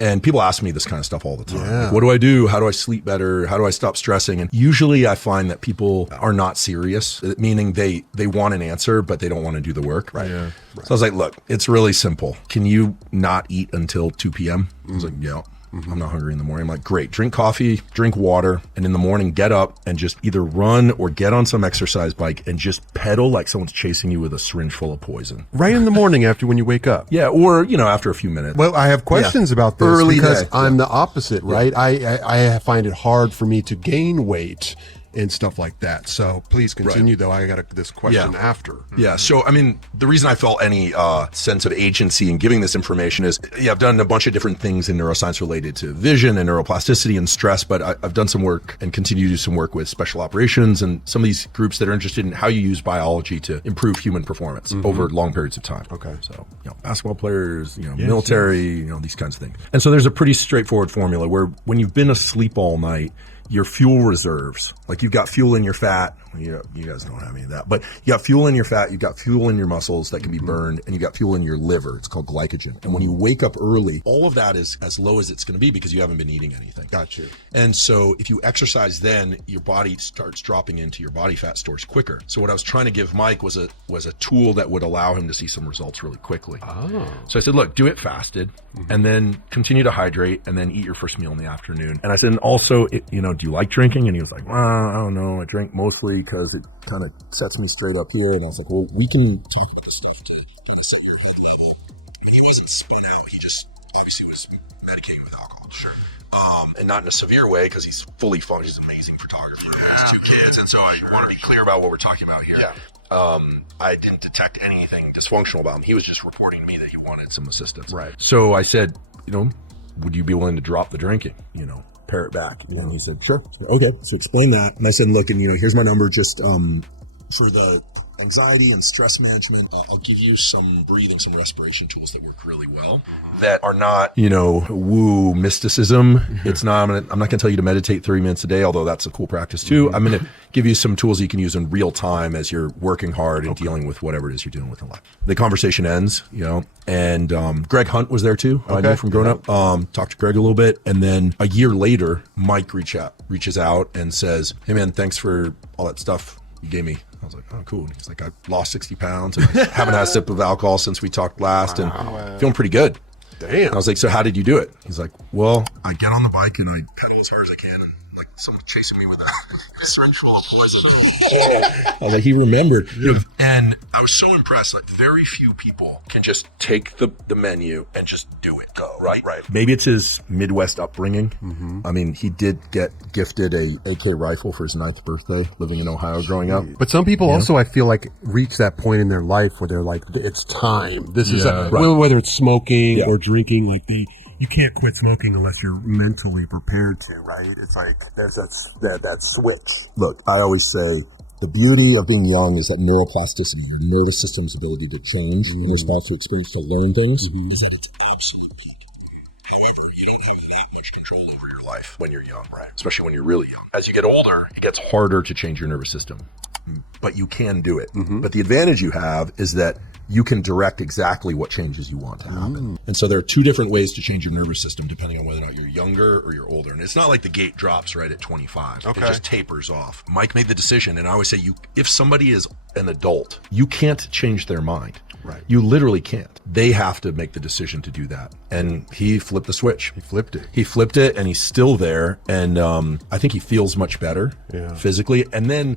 And people ask me this kind of stuff all the time. Like, what do I do? How do I sleep better? How do I stop stressing? And usually I find that people are not serious, meaning they want an answer, but they don't want to do the work. Right. Yeah. So I was like, look, it's really simple. Can you not eat until 2 p.m.? I was like, yeah. I'm not hungry in the morning. I'm like, great, drink coffee, drink water, and in the morning get up and just either run or get on some exercise bike and just pedal like someone's chasing you with a syringe full of poison. Right in the morning after when you wake up. Yeah, or, after a few minutes. Well, I have questions about this Early because day. I'm the opposite, right? I find it hard for me to gain weight and stuff like that. So please continue, though. I got this question after. Yeah. So, the reason I felt any sense of agency in giving this information is, I've done a bunch of different things in neuroscience related to vision and neuroplasticity and stress, but I've done some work and continue to do some work with special operations and some of these groups that are interested in how you use biology to improve human performance over long periods of time. Okay. So, basketball players, military, these kinds of things. And so there's a pretty straightforward formula where when you've been asleep all night, your fuel reserves, like you've got fuel in your fat. You guys don't have any of that, but you got fuel in your fat, you got fuel in your muscles that can be burned, and you got fuel in your liver. It's called glycogen. And when you wake up early, all of that is as low as it's going to be because you haven't been eating anything. Got you. And so if you exercise then, your body starts dropping into your body fat stores quicker. So what I was trying to give Mike was a tool that would allow him to see some results really quickly. Oh. So I said, look, do it fasted and then continue to hydrate and then eat your first meal in the afternoon. And I said, and also, do you like drinking? And he was like, well, I don't know. I drink mostly because it kind of sets me straight up here. And I was like, well, we can talk about this stuff to a somewhat high level. He wasn't spun out. He just obviously was medicating with alcohol. Sure. And not in a severe way because he's fully functional. He's an amazing photographer. He has 2 kids. And so I want to be clear about what we're talking about here. Yeah. I didn't detect anything dysfunctional about him. He was just reporting to me that he wanted some assistance. Right. So I said, would you be willing to drop the drinking? Pare it back. And he said, sure. Okay. So explain that. And I said, look, and here's my number just for the anxiety and stress management. I'll give you some breathing, some respiration tools that work really well that are not, woo mysticism. It's not, I'm not going to tell you to meditate 30 minutes a day, although that's a cool practice too. I'm going to give you some tools you can use in real time as you're working hard and dealing with whatever it is you're dealing with in life. The conversation ends, and Greg Hunt was there too. I knew from growing up. Talked to Greg a little bit. And then a year later, Mike reaches out and says, hey man, thanks for all that stuff you gave me. I was like, oh, cool. And he's like, I lost 60 pounds and I haven't had a sip of alcohol since we talked last and feeling pretty good. Damn. And I was like, so how did you do it? He's like, well, I get on the bike and I pedal as hard as I can and like someone chasing me with a syringe full of poison. I was like, he remembered. And I was so impressed. Like very few people can just take the menu and just do it. Right? Maybe it's his Midwest upbringing. He did get gifted a AK rifle for his 9th birthday living in Ohio growing up. But some people also, I feel like, reach that point in their life where they're like, it's time. This is whether it's smoking or drinking, like you can't quit smoking unless you're mentally prepared to, right? It's like there's that switch. Look, I always say the beauty of being young is that neuroplasticity, your nervous system's ability to change in response to experience, to learn things, is at its absolute peak. However, you don't have that much control over your life when you're young, right? Especially when you're really young. As you get older, it gets harder to change your nervous system, but you can do it. But the advantage you have is that you can direct exactly what changes you want to happen. And so there are 2 different ways to change your nervous system depending on whether or not you're younger or you're older. And it's not like the gate drops right at 25. It just tapers off. Mike made the decision, and I always say, if somebody is an adult, you can't change their mind. Right. You literally can't. They have to make the decision to do that. And he flipped the switch. He flipped it. And he's still there. And I think he feels much better physically. And then